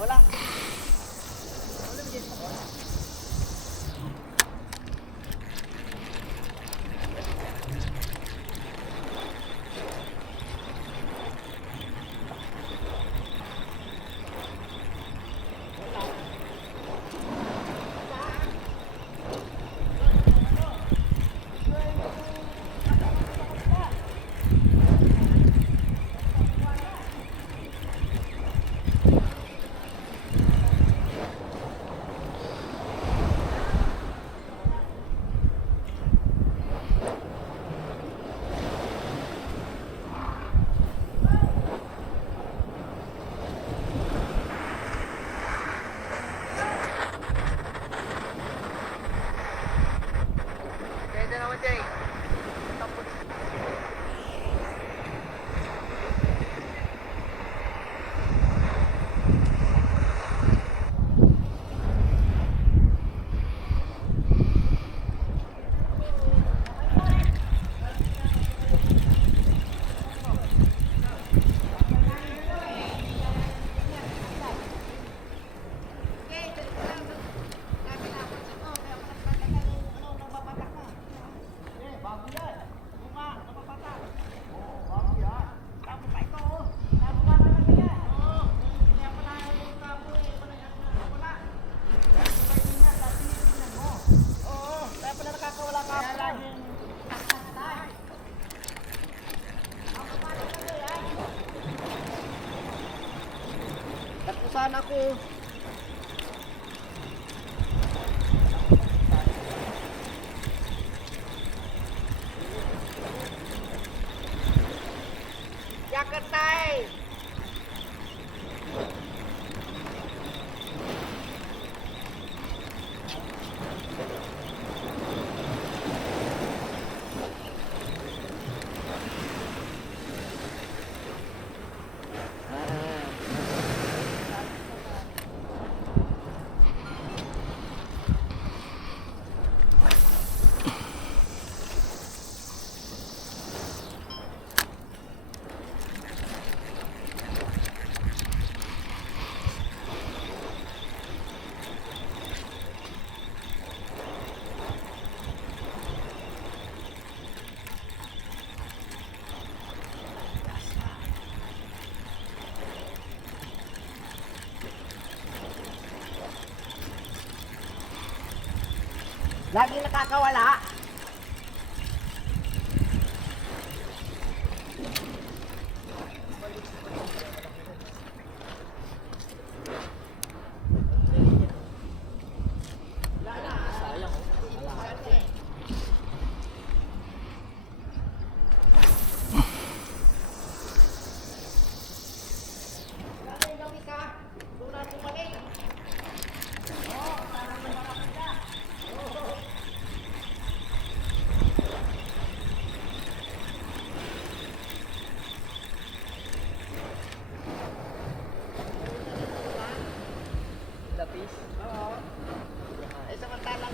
Wala. Tatusan ako. Yakatay. Laging nakakawala. Lapis? Oo. Samantalang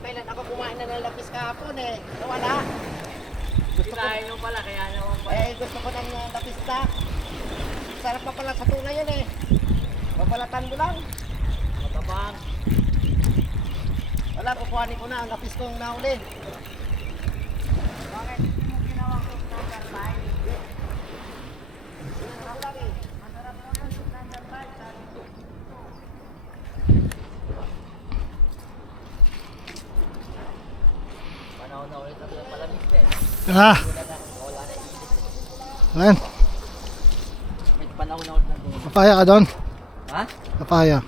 kailan ako kumain na ng lapis kahapon nawala. Gusto ko nyo pala, kaya naman pala. Gusto ko ng lapis na. Sarap pa pala sa tuna yun Papalatan mo lang. Matabang. Wala, kukuhanin ko na ang lapis kong nahuli. Bakit? Hindi mo ginawa ko number 5? Masarap lang Masarap lang yung number 5. Sabi ko. Panahon na ulit ang palamig Ayan. May panahon na ulit ng doon. Papaya ka doon? Ha? Papaya.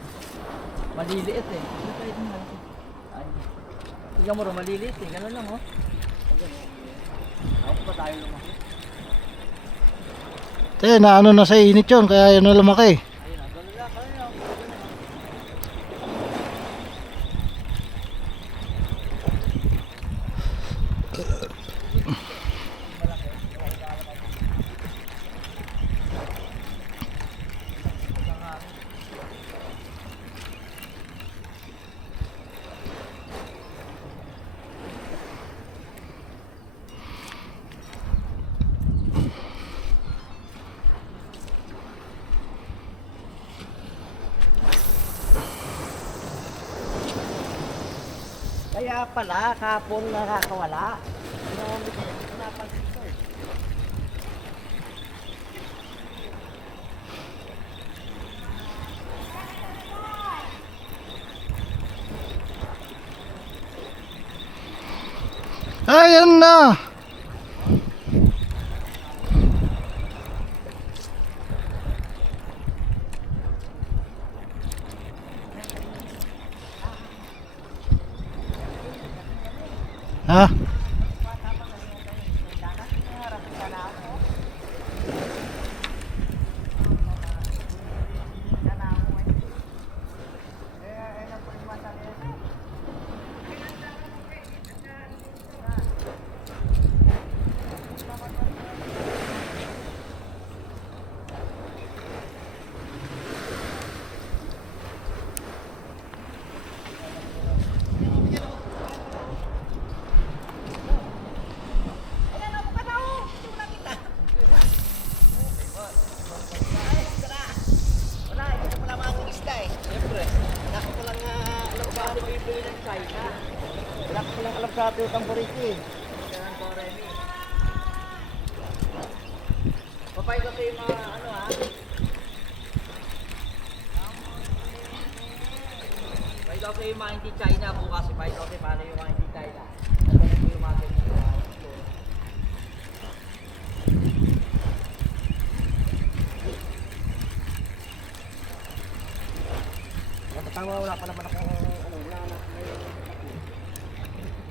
Maliliit Ay. Tingnan mo rin, maliliit Ganun lang Ako pa tayo lumaki. Na ano na sa init yun, kaya yun na lumaki. Ayun na, ganun lang. Kaya pala, kahapon nakakawala. Hindi ko napansin ko eh. Ayan na. Ha? Wala, hindi ko pala mga isda eh. Siyempre. Wala ko palang alam sa ating ibig ng China. Wala ko palang alam sa ating tamboriki. Kaya ng Toremi. Papay ko sa yung mga ano ha. Papay ko sa yung mga hindi China bukas. Papay ko sa paano yung mga hindi China. Ano na po yung mga ganyan. Tama, wala pa naman akong ano, wala na.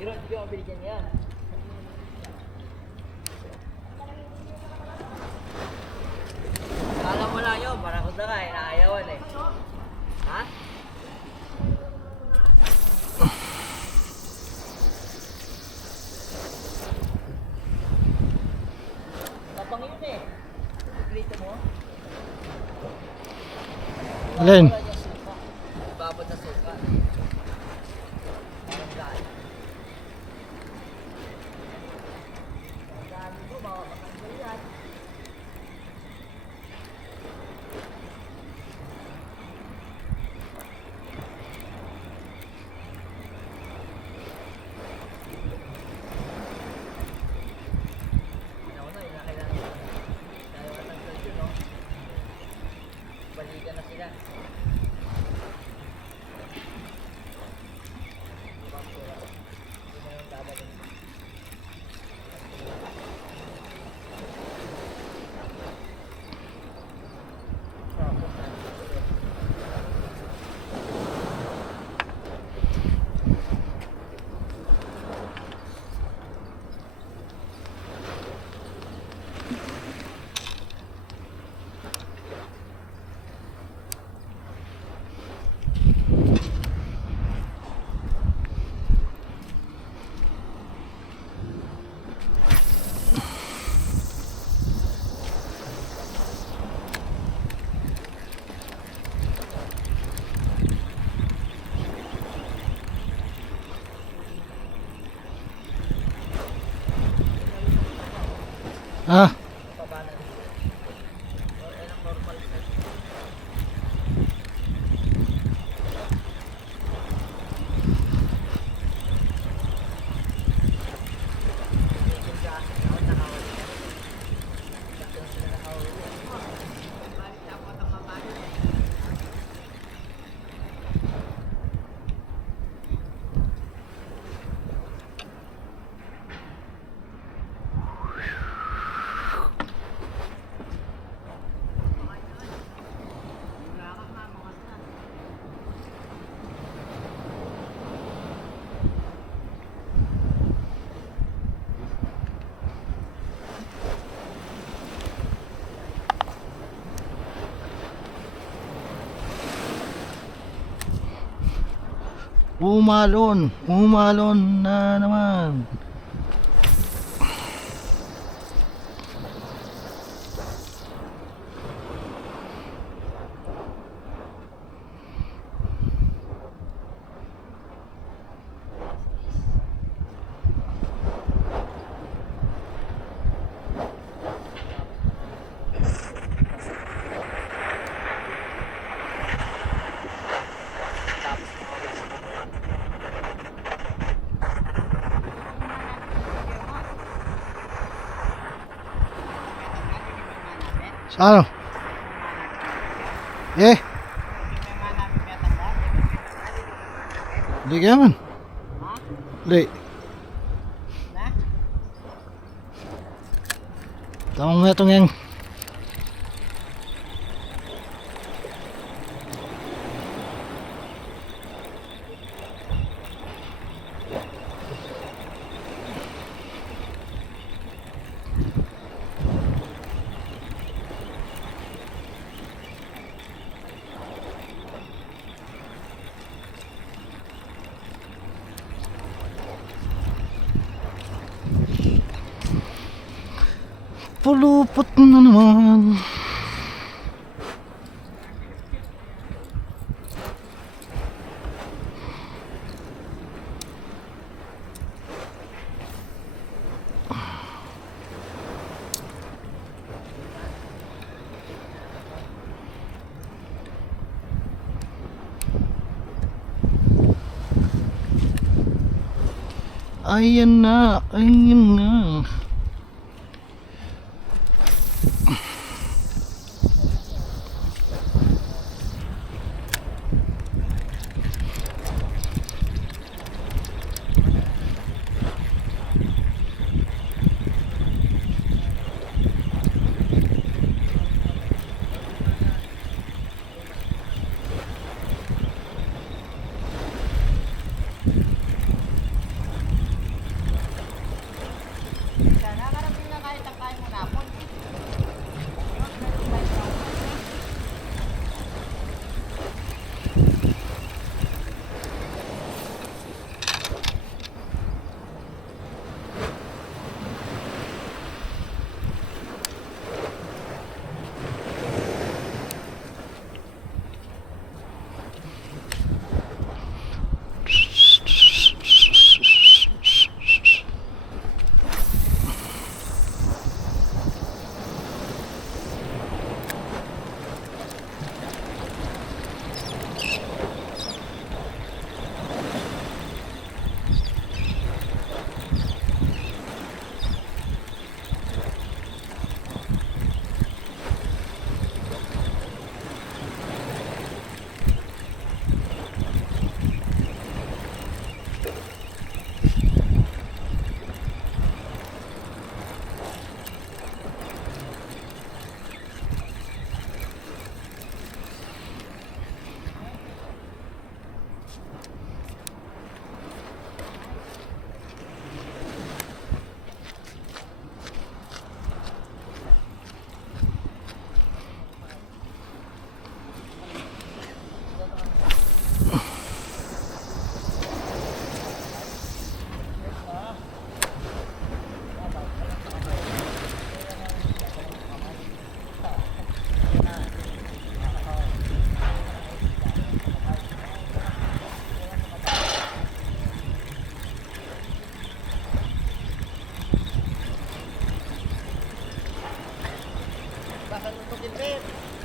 Pero hindi ako binigyan yan. Alam mo lang yun, parang kung na inaayawan eh. Ha? Tapang yun eh. Plito mo? Alin? Babad na suka. Parang dahil. Ang dami ko, makakatanggal yan. Ano na, yun na kailangan ko. Dahil matanggal yun, no? Balikan na sila. Ah, umalon na naman. Sa ano? Eh, di kaya man. Di. Tamang mo itong yang. Pulupot na naman. Ayan na, ayan na. Nakarating na kahit ang kain mo napon.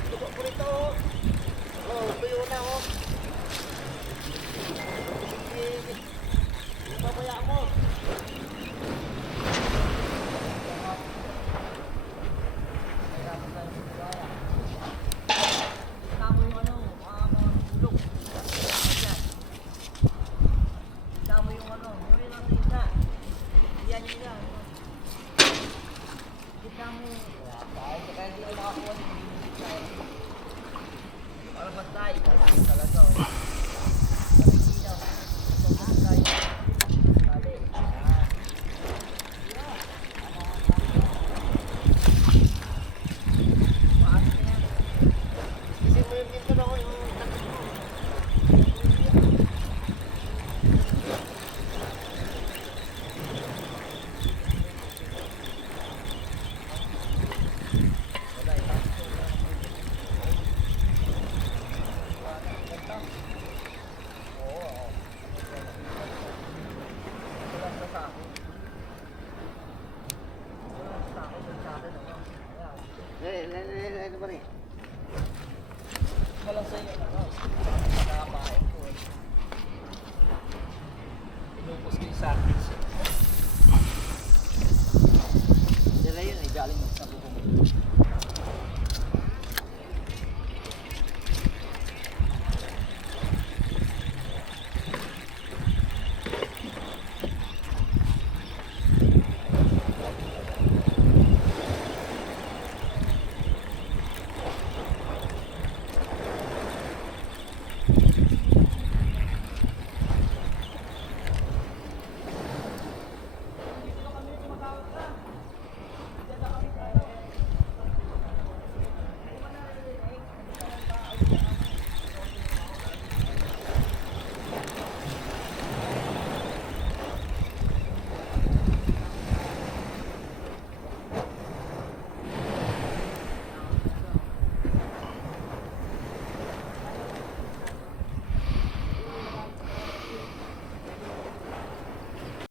Tutok ko rito. Oh, tuyo na oh. Mamaya ako. Tamo yung ano, mga bulok. Tamo yung ano, yung nasa isda. Yan yun lang. Kita mo. Kaya hindi ko nakakuha ng para bantay. Talaga oh. Ano ba rin? Walang sa'yo na no? Nakakapain ko eh. Pinupos ko yung sarkis. Dala yun eh, galing sa bukong.